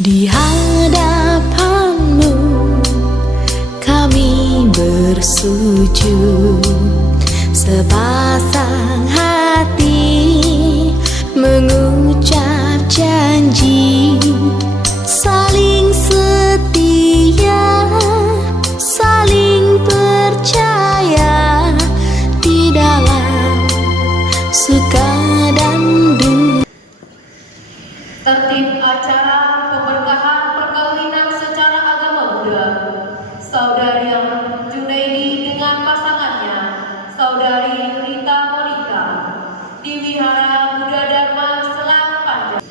Di hadapanmu kami bersujud, sepasang hati mengucap janji saling setia, saling percaya di dalam suka dan duka. Tertib acara pemberkahan perkawinan secara agama Buddha Saudari Junaidi dengan pasangannya Saudari Rita Monika di Wihara Buddha Dharma Selang Panjang.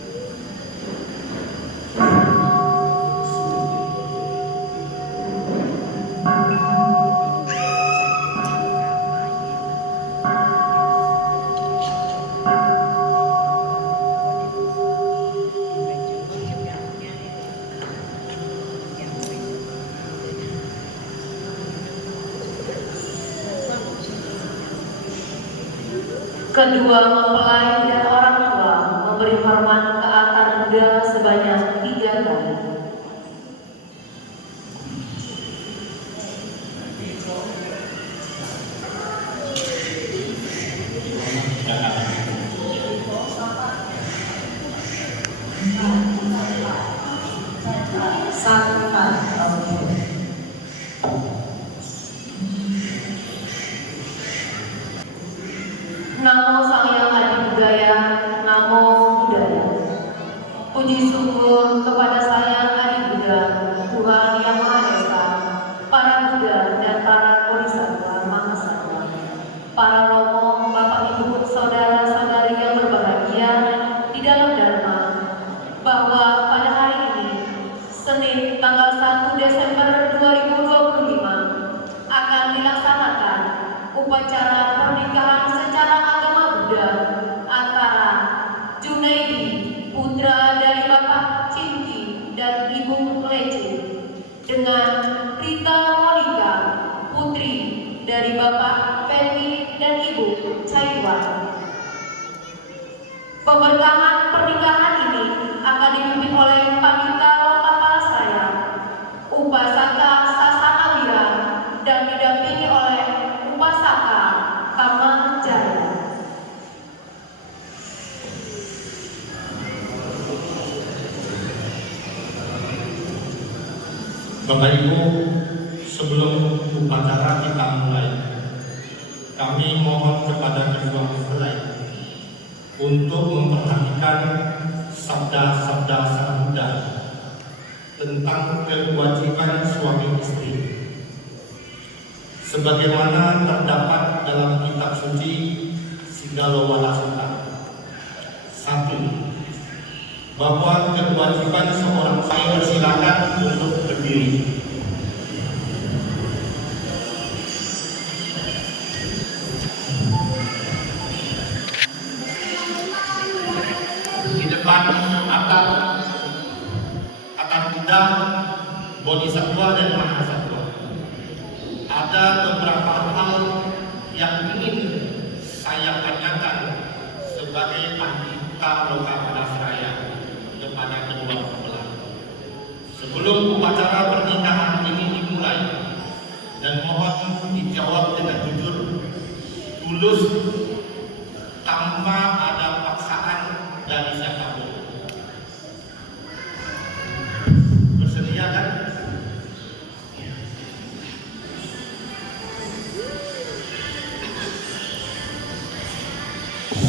Kedua mempelai dan orang tua memberi hormat ke altar Buddha sebanyak 3 kali. Namo Sang Hyang Adi Budaya, Namo Buddhaya. Puji syukur kepada Sang Hyang Adi Buddha, Tuhan Yang Maha Esa, para Buddha dan para Bodhisattva Mahasatwa, para romo, bapak ibu, saudara-saudari yang berbahagia di dalam Dharma, bahwa pada hari ini, Senin tanggal 1 Desember 2025, akan dilaksanakan upacara pernikahan secara agama Buddha antara Junaidi, putra dari Bapak Cinki dan Ibu Lece, dengan Rita Monika, putri dari Bapak Fendi dan Ibu Caiwan. Pemberkahan pernikahan ini akan dipimpin oleh Panitia Kepala Saya, Upasaka Sasana Wira, dan didampingi oleh Upasaka Kama Jaya. Bapak Ibu, sebelum upacara kita mulai, kami mohon kepada kedua mempelai untuk memperhatikan sabda-sabda Sang Buddha tentang kewajiban suami istri, sebagaimana terdapat dalam kitab suci Sigala Sutta. 1. Bahwa kewajiban seorang suami, persilakan untuk berdiri. Di depan atap Buddha, Bodhisattva dan Mahasatwa, ada beberapa hal yang ingin saya tanyakan sebagai Panitia Loka Padasraya kepada kedua mempelai sebelum upacara pernikahan ini dimulai, dan mohon dijawab dengan jujur, tulus, tanpa ada paksaan dari siapapun. Bersedia kan?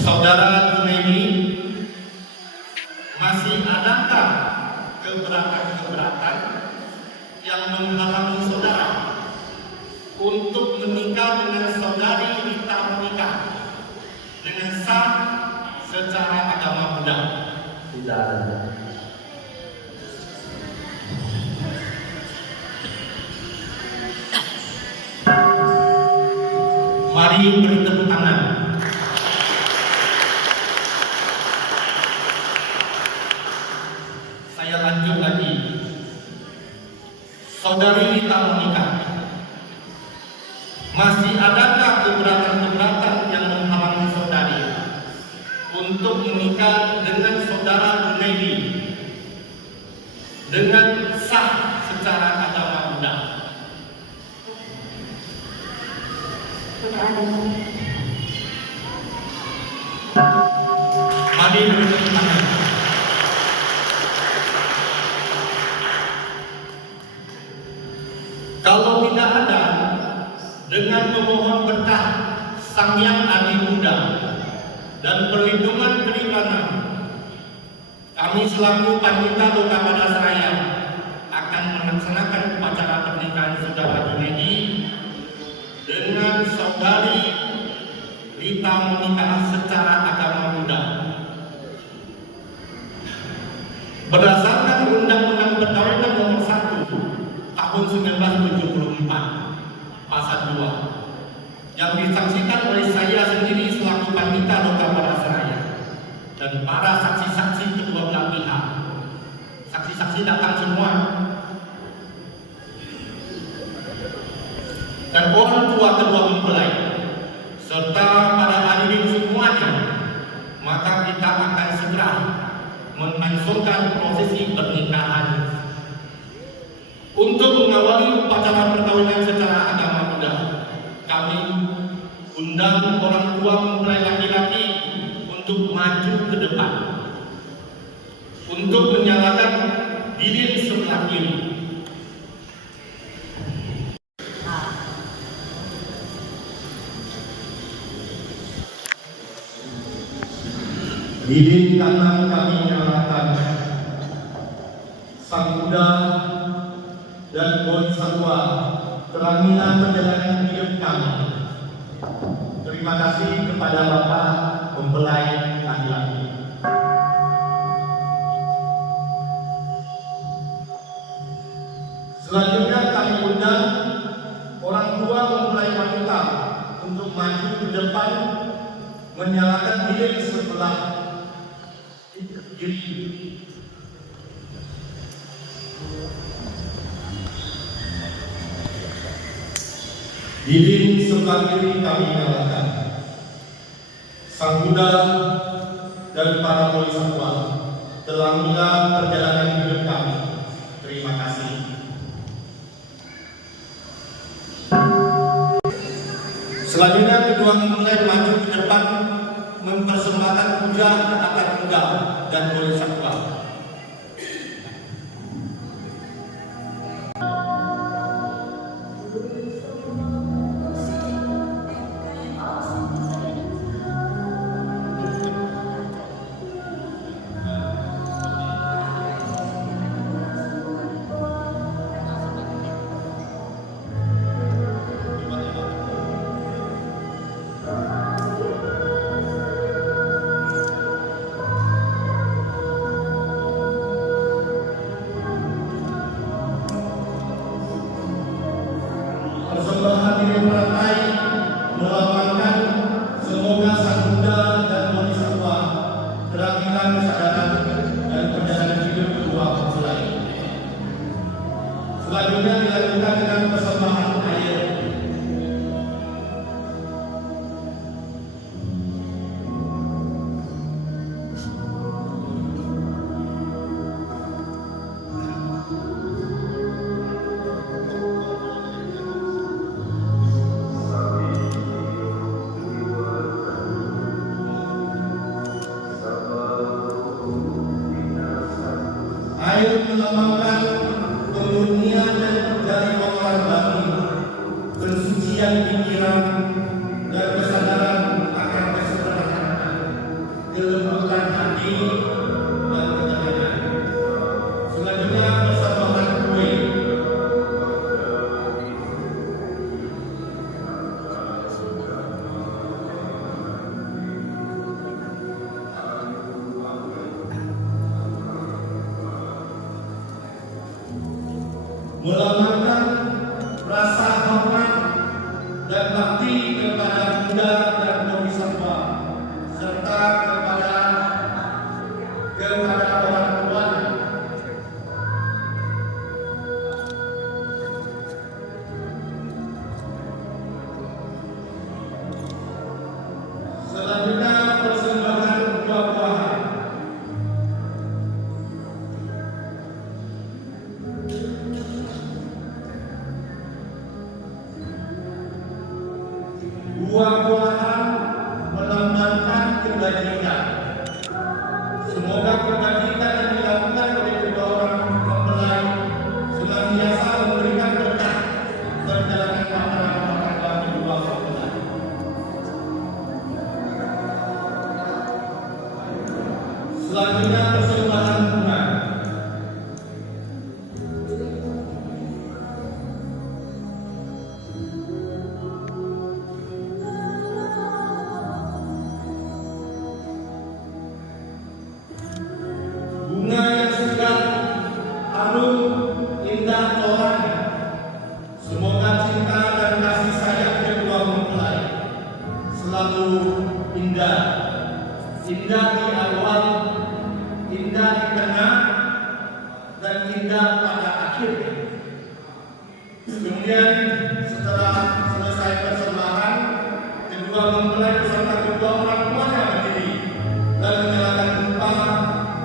Saudara Junaidi, masih adakah keberatan-keberatan yang menghalangi saudara untuk menikah dengan saudari Rita Monika dengan sah secara agama Buddha? Tidak ada. Mari beri tepuk tangan. Saya lanjut lagi. Saudari Rita Monika, masih adakah keberatan-keberatan yang menghalangi saudari untuk menikah dengan saudara Junaidi dengan sah secara agama Buddha. Mari bertepuk tangan. Kalau tidak ada, dengan memohon berkah Sang Hyang Adi Buddha dan perlindungan Tripana, kami selaku Panitia Loka Padasraya akan melaksanakan upacara pernikahan saudara Junedi dengan saudari Rita menikah secara agama Buddha. Berdasarkan Undang-Undang Perkawinan Nomor 1 Tahun 1974 Pasal 2 yang disaksikan oleh saya sendiri selaku Panitia Loka Padasraya dan para saksi-saksi kedua belah pihak. Saksi-saksi datang semua. Dan orang tua kedua mempelai serta para hadirin semuanya, maka kita akan segera melangsungkan prosesi pernikahan. Untuk mengawali upacara perkawinan secara agama Buddha, kami undang orang tua mempelai laki-laki untuk maju ke depan untuk menyalakan lilin sebelah kiri. Lilin kanan kami nyalakan. Sang Buddha dan Bodhisattva terangilah perjalanan hidup kami. Terima kasih kepada Bapak mempelai laki-laki. Selanjutnya kami undang orang tua mempelai wanita untuk maju ke depan menyalakan lilin sebelah kiri. Lilin sebelah kiri kami nyalakan. Sang Buddha dan para Bodhisattva telah mulai perjalanan hidup kami. Terima kasih. Selanjutnya kedua mempelai maju ke depan mempersembahkan puja kepada Buddha dan Bodhisattva. Persembahan diri merantai melambangkan semoga Sang Buddha dan Bodhisattva terangilah kesadaran dan perjalanan hidup kedua mempelai. Selanjutnya dilanjutkan dengan persembahan air. Air melambangkan pemurnian dari pengeluaran batin, kesucian pikiran dan kesadaran akan kesederhanaan, kelembutan hati dan ketenangan. Selanjutnya persembahan kue. Melambangkan rasa hormat dan bakti kepada Buddha dan Bodhisattva serta kepada orang tua. Selanjutnya persembahan buah-buahan. dan indah pada akhirnya. Kemudian setelah selesai persembahan, kedua mempelai beserta kedua orang tuanya berdiri dan menyalakan dupa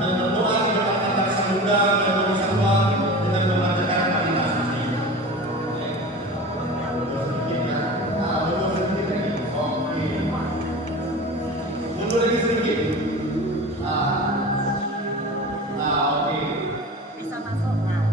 dan berdoa di depan altar sang Buddha dan Bodhisattva dengan membacakan kalimat suci. Mundur lagi sedikit. Oke. Bisa masuk nggak?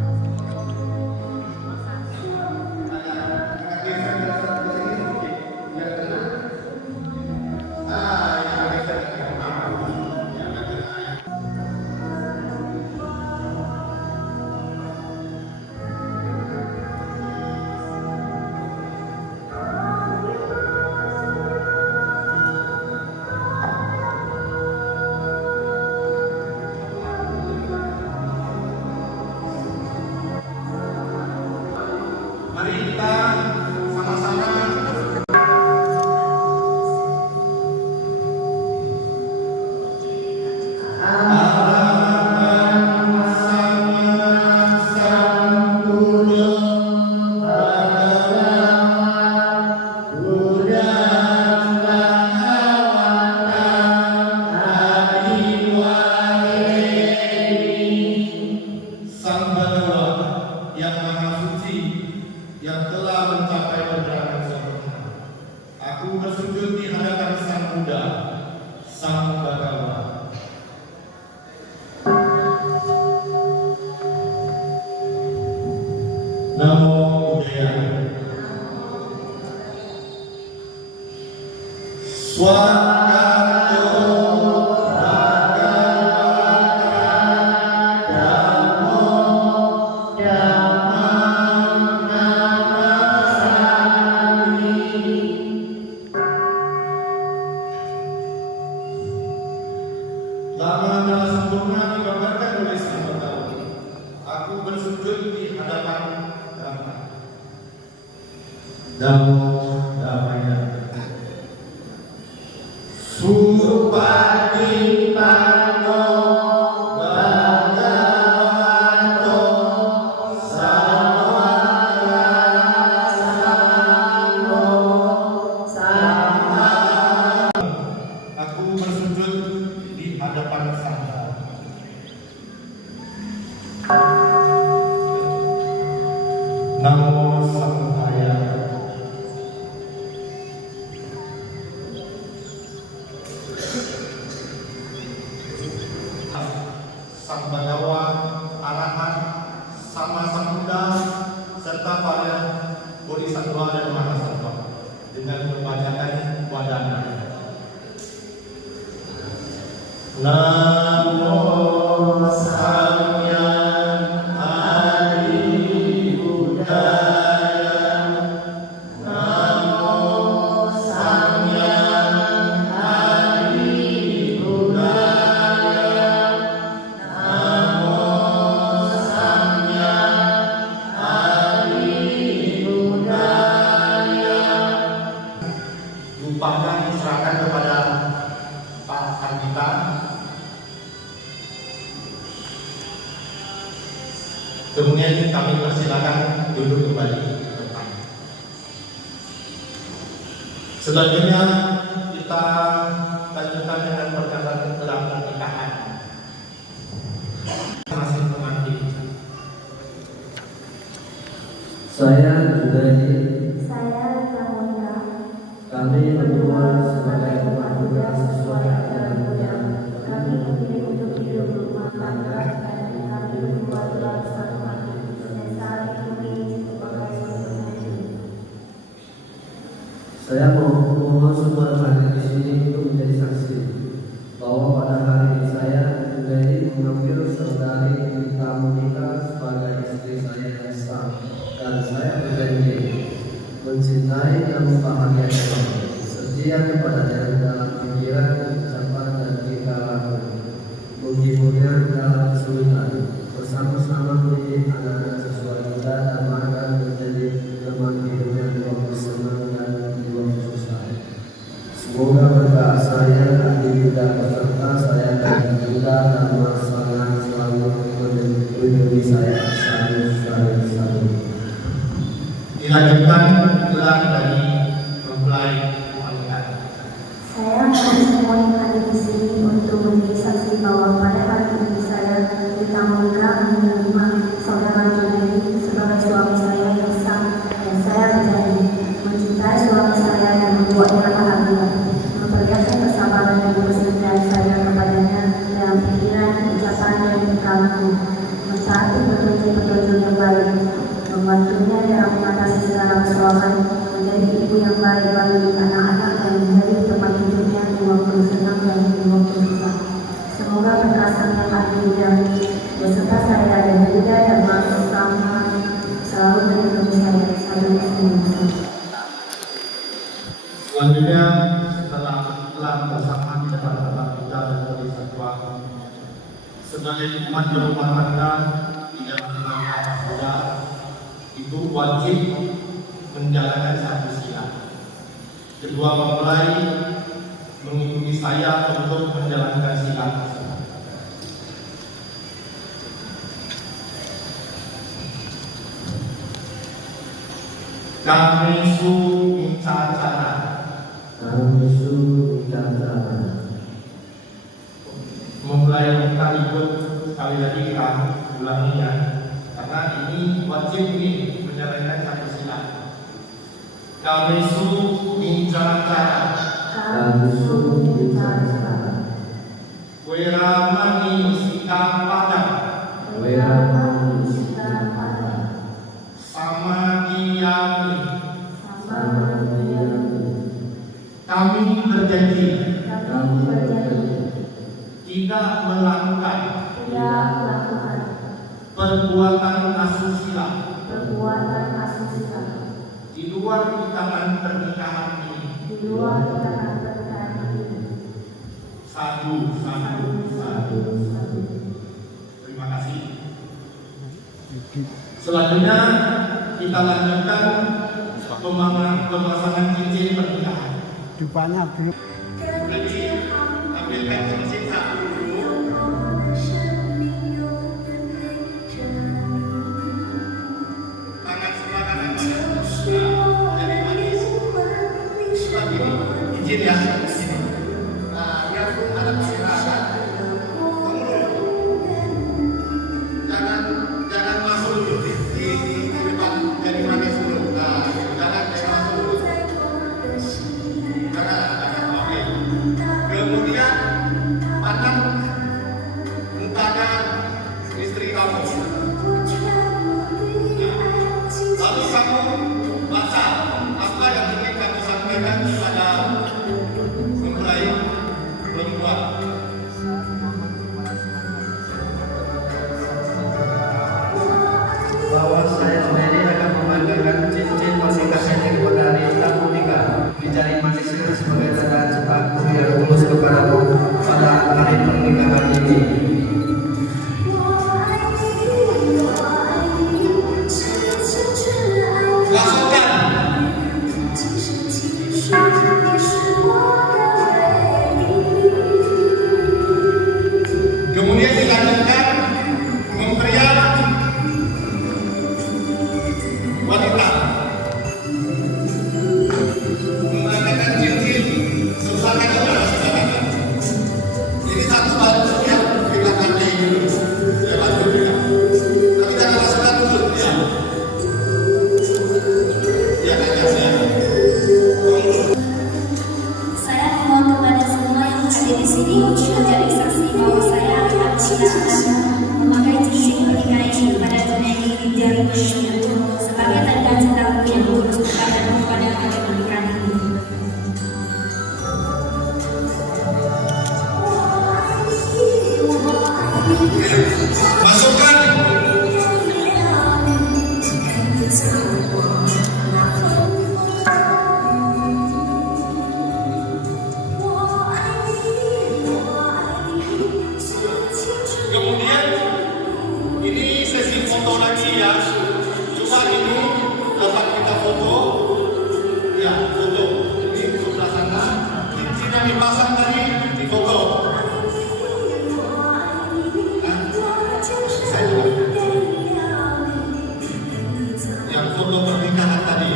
Mari kita sama-sama Sang Bhagawa yang Maha Suci, yang telah mencapai perjalanan sempurna. Aku bersujud di hadapan Sang Buddha, Sang Bhagawa. Namo Buddhaya. Swakato Lama telah sempurna digambarkan oleh Sang Bhagawa. Aku bersujud di hadapan Dhamma. Namo Dhammaya. Supatipanno Bhagavato Sawaka Sammo Samma. Aku bersujud di hadapan Sangha. Namo Sambuddhaya. Sang Bhagawa, Arahat, sama Sang Buddha, serta para Bodhisattva dan Mahasattva dengan membacakan wadana. Namo Samya Adi Buddhaya. Namo Samya Adi Buddhaya. Namo Samya Adi Buddhaya. Dupanya diserahkan kepada Pak Sangita. Kemudian kami persilakan duduk kembali ke depan. Selanjutnya kita lanjutkan dengan perkataan dalam pernikahan. Masih menanti. Saya Judani, Saya Ramona. kami berdua sebagai umat Buddha sesuai ajaran Buddha. Kami memilih untuk hidup berumah tangga dan kami berdua telah bersatu hati dan saling memilih sebagai sesama hidup. Saya mohon semua hadir di sini untuk menjadi saksi bahwa pada hari ini saya Judani mengambil saudari Rita Monika sebagai istri saya yang sah, dan saya berjanji mencintai dan membahagiakan, setia kepadanya dalam pikiran, ucapan, dan tingkah laku, menghiburnya dalam kesulitan, bersama-sama mendidik anak-anak sesuai Buddha dan marga menjadi teman hidupnya di waktu senang dan di waktu susah. Semoga berkah saya di Buddha beserta saya dan Buddha dan Mas Sangat selalu melindungi saya menaati petunjuk-petunjuk yang baik, membantunya dalam mengatasi segala persoalan, menjadi ibu yang baik bagi anak-anak dan menjadi teman hidupnya di waktu senang dan di waktu susah. Semoga kekerasan yang ada di dalam beserta saya dan Bunda dan Mas Sama selalu melindungi saya sampai semua. Selanjutnya, setelah bersama di depan tempat kita dan persatuan sebagai umat berumah tangga di dalam rumah saudara itu wajib menjalankan satu sila. Kedua mempelai mengikuti saya untuk menjalankan sila tersebut. Kami Cacara. Mempelai kita ikut sekali lagi kita ulangi ya, karena ini wajib nih menjalankan satu sila. Kami Cacara. Weramani sikap padang. Sama diami. Kami berjanji tidak melakukan perbuatan asusila di luar ikatan pernikahan ini. Satu. Terima kasih. Selanjutnya kita lanjutkan pemasangan cincin pernikahan. Rupanya belum. Lagi ambilkan cincin satu dulu. Tangan sebelah kanan jadi manis. Seperti ini. Cincin ya. Sini. Nah, yang ada masyarakat. Jangan masuk dulu di depan jadi manis dulu. Nah, jangan masuk dulu. Oke. Kemudian pandang mukanya istri kamu. Lalu kamu baca apa yang ingin kamu sampaikan kepada mempelai perempuan. Bahwa saya sendiri akan membanggakan cincin pernikahan yang berdari tamu nikah di jari manisnya sebagai tanda cintaku yang tulus kepadamu pada hari pernikahan ini. Langsungkan. Kemudian dilanjutkan memperiak wanita menggunakan cincin susahkan juga. Ini satu baju yang kita pakai dulu. Ya baju ya. Tapi jangan masukkan dulu ya. Ya kan ya. Saya mohon kepada semua yang ada di sini untuk menjadi saksi bahwa saya akan memakai cincin pernikahan ini pada tunai di jari manisnya sebagai tanda cintaku yang tulus kepadamu pada hari pernikahan ini. Masukkan. Kemudian ini sesi foto lagi ya. Coba ini dapat kita foto. Ya, foto. Ini sebelah sana. Cincin yang dipasang tadi di foto. Yang foto pernikahan tadi.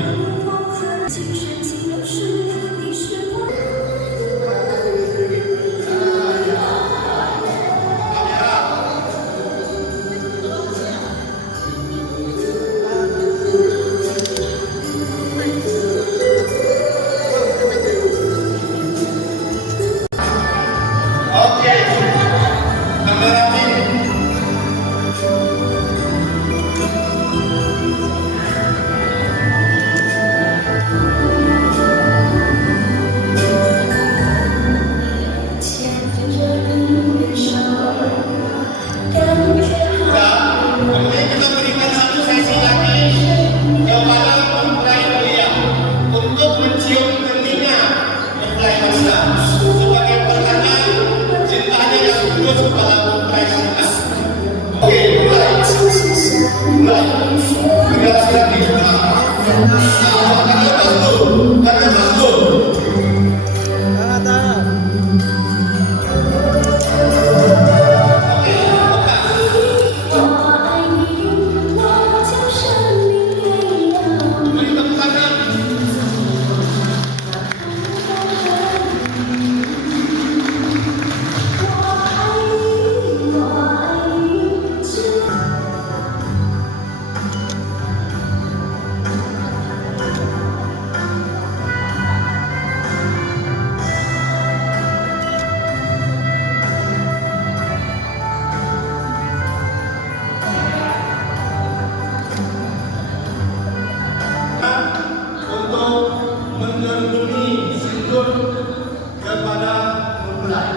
Oke, kameramen. untuk mengerungi sindur kepada mempelai.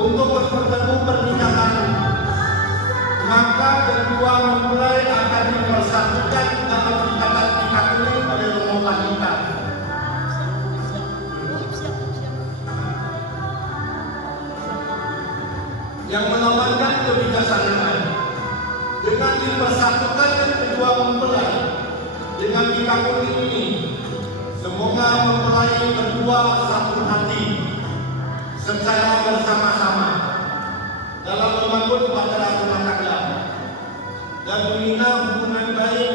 Untuk bertemu pernikahan, maka kedua mempelai akan dipersatukan dalam ikatan dikatuin oleh romo wanita. Yang melambangkan kebijaksanaan. Dengan dipersatukan kedua mempelai dengan dikatuin ini, semoga mempelai berdua satu hati secara bersama-sama dalam membangun bahtera rumah tangga dan membina hubungan baik,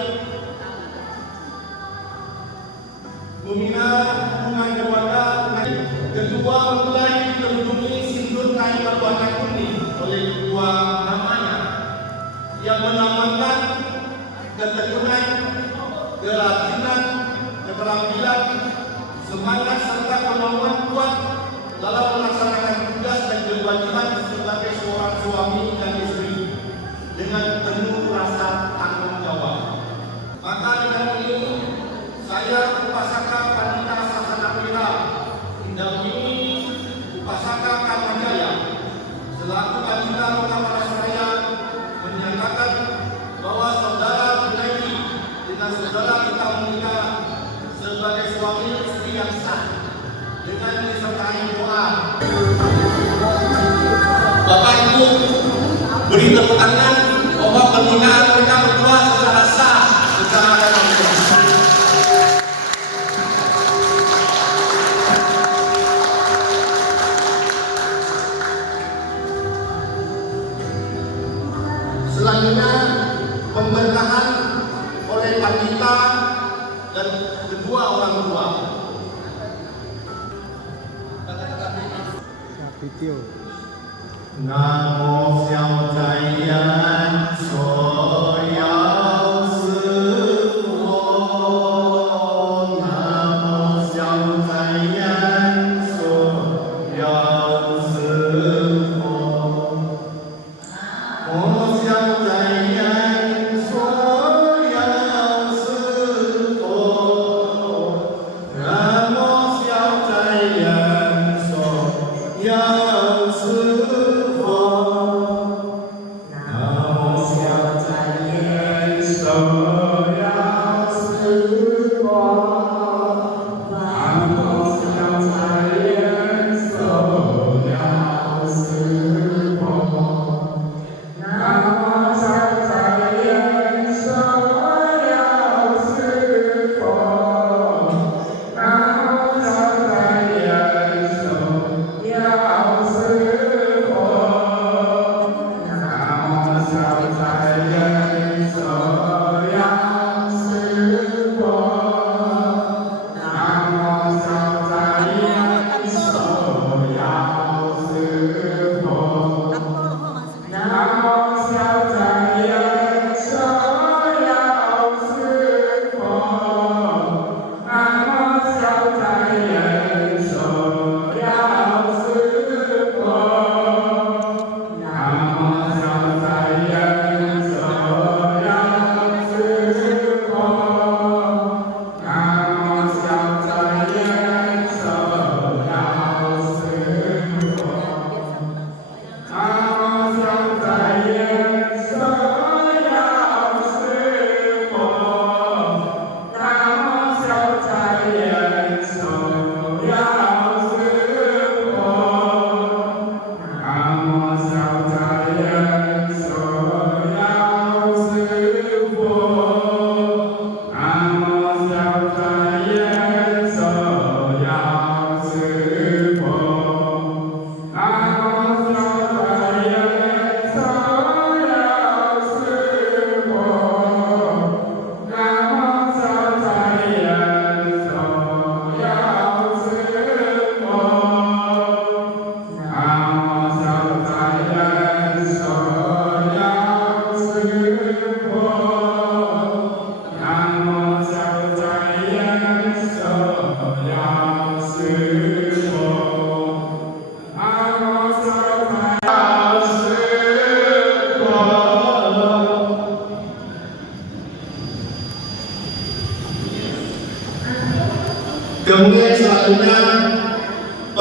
membina hubungan keluarga. Kedua mempelai dikerudungi sindur kain berwarna kuning oleh kedua namanya yang melambangkan ketekunan, kerajinan, keterampilan, semangat serta kemauan kuat dalam melaksanakan tugas dan kewajiban sebagai seorang suami dan istri dengan penuh rasa tanggung jawab. Maka dengan ini saya Upasaka Pandita Sasanapira didampingi Upasaka Kamajaya selaku Pandita Kota Palasaraya menyatakan bahwa saudara Junaidi dengan saudara kita menikah sebagai suami istri yang sah dengan disertai doa. Bapak Ibu beri tepuk tangan bahwa pernikahan mereka berdua secara sah, secara demokratis. Selanjutnya pemberkahan oleh Pandita dan kedua orang tua. Namo Xiao Zai Yan So Yao Si Fo. Namo Xiao Zai Yan So Yao Si Fo. Namo Xiao Zai Yan So Yao Si Fo. Namo Xiao Zai Yan So Yao Si Fo. Namo Xiao Zai Yan So Yao Si Fo. Namo Xiao Zai Yan So Yao Si Fo. Namo Xiao Zai Yan So Yao Si Fo. Namo Xiao Zai Yan So Yao Si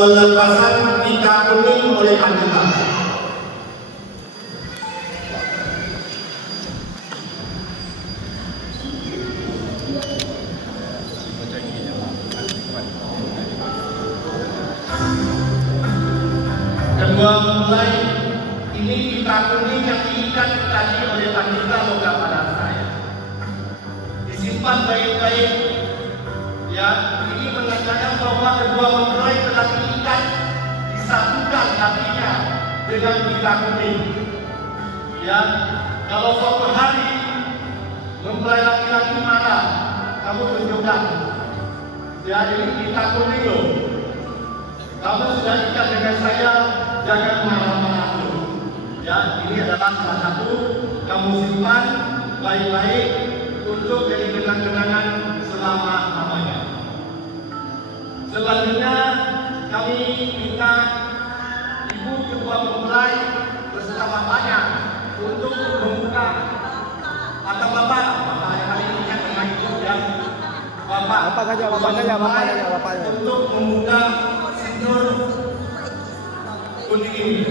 pelepasan pita kuning oleh anggota. Kedua mempelai ini pita kuning yang diikat tadi oleh panitia logam pada saya. Disimpan baik-baik. Ya, ini menandakan bahwa kedua mempelai telah diikat, disatukan hatinya dengan pita kuning. Ya, kalau suatu hari mempelai laki-laki marah, kamu tunjukkan. Ya, ini pita kuning loh. Kamu sudah ikat dengan saya, jangan marah-marah dulu. Ya, ini adalah salah satu kamu simpan baik-baik untuk jadi kenang-kenangan selama-lamanya. Selanjutnya kami minta ibu kedua mempelai beserta bapaknya untuk membuka atau bapak yang kali ini ingat dengan ibu ya, bapak saja, untuk membuka sindur kuning ini.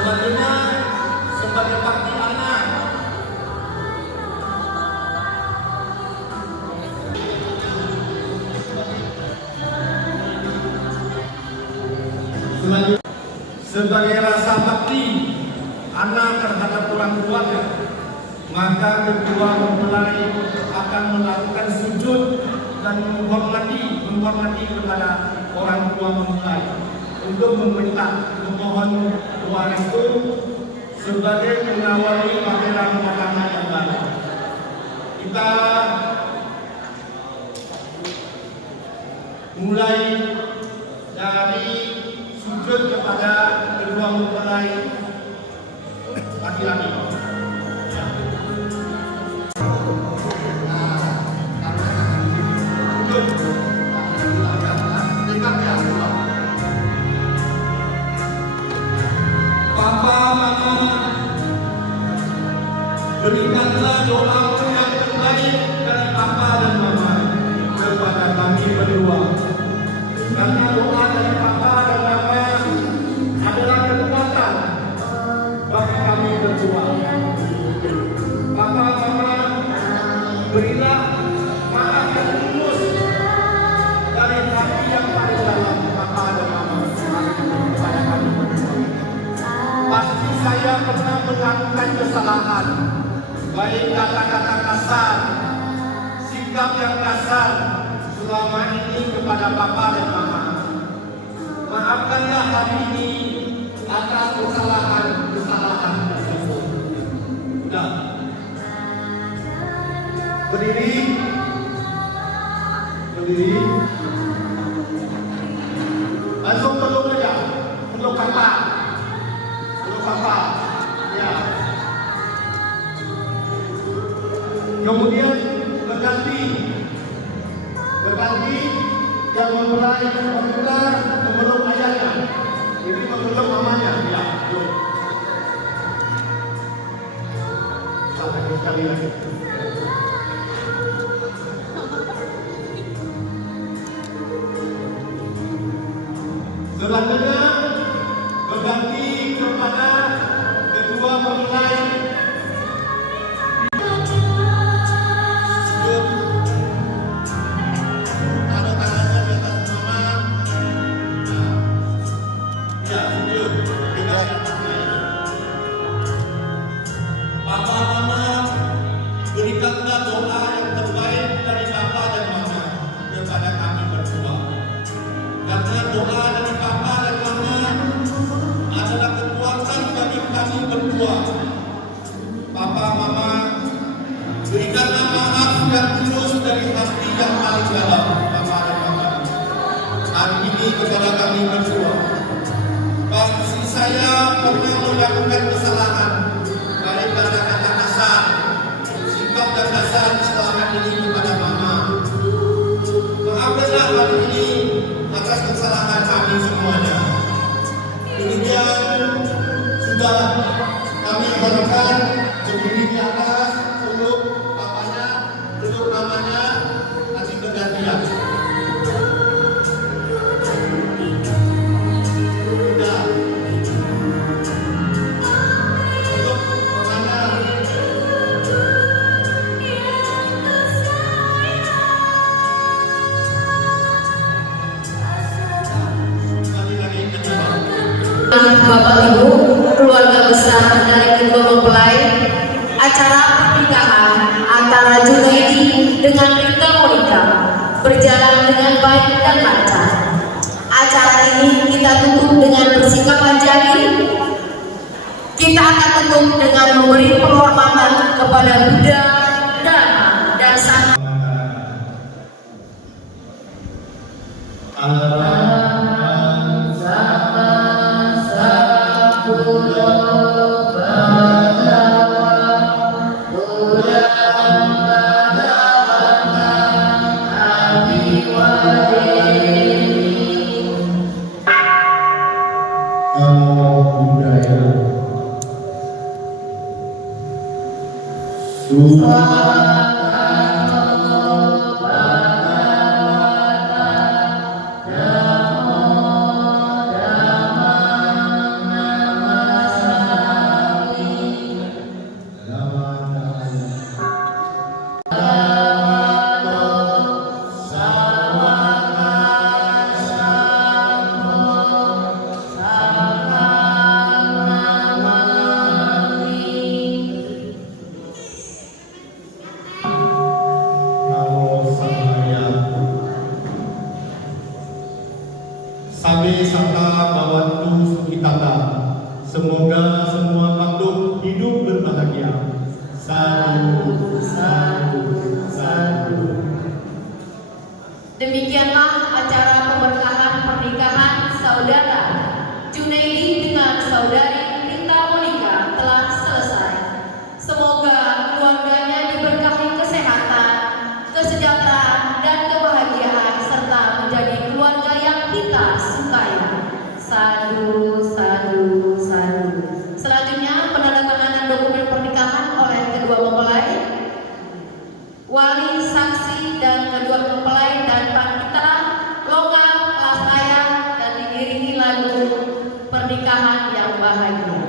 Selanjutnya sebagai bakti anak, sebagai rasa bakti anak terhadap orang tuanya, maka kedua mempelai akan melakukan sujud dan menghormati kepada orang tua mempelai untuk memohon doa itu sebagai mengawali bahtera rumah tangga yang baru. Kita mulai dari sujud kepada kedua mempelai laki-laki. Papa, Mama, berikanlah doamu yang terbaik dari Papa dan Mama kepada kami berdua. Karena doa dari Papa dan Mama adalah kekuatan bagi kami berdua. Papa, Mama, berilah maaf yang tulus dari hati yang paling dalam Papa dan Mama kepada kami berdua. Pasti saya pernah melakukan kesalahan, baik kata-kata kasar, sikap yang kasar selama ini kepada Papa dan Mama. Maafkanlah hari ini atas kesalahan-kesalahan tersebut. Sudah. Berdiri. Langsung peluk aja, peluk Papa. Papa, ya. Kemudian berganti yang mempelai memeluk ayahnya, ini memeluk mamanya, ya. Sampai sekali lagi. Selanjutnya berganti kepada kedua mempelai. Taruh tangannya di atas mama. Ya, sujud. Pegang atasnya. Papa, Mama, berikanlah doa yang terbaik dari Papa dan Mama kepada kami berdua. Karena doa dari Papa dan Mama adalah kekuatan bagi kami berdua. Papa, Mama, berikanlah maaf yang tulus dari hati yang paling dalam Papa dan Mama hari ini kepada kami berdua. Pasti saya pernah melakukan kesalahan, baik kata-kata kasar, sikap dan dasar selama ini kepada mama. Maafkanlah hari ini atas kesalahan kami semuanya. Demikian sudah kami harapkan berdiri di atas untuk papanya, untuk mamanya, nanti bergantian. Sudah. Untuk mamanya. Sekali lagi kedua. Bapak Ibu, keluarga besar dari kedua mempelai, acara pernikahan antara Junaidi dengan Rita Monica berjalan dengan baik dan lancar. Acara ini kita tutup dengan bersikap anjali. Kita akan tutup dengan memberi penghormatan kepada Buddha, Dharma, dan Sangha. Sabe Saka Bawantu Sukitata. Semoga semua makhluk hidup berbahagia. Satu, satu, satu. Demikianlah acara pemberkahan pernikahan saudara Junaidi dengan saudari Rita Monica telah selesai. Semoga keluarganya diberkahi kesehatan, kesejahteraan, dan kebahagiaan serta menjadi keluarga yang kita sukai. Sadu, sadu, sadu. Selanjutnya penandatanganan dokumen pernikahan oleh kedua mempelai, wali, saksi, dan kedua mempelai dan panitera logam kelas layak dan diiringi lagu pernikahan yang bahagia.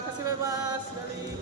Kasih bebas dari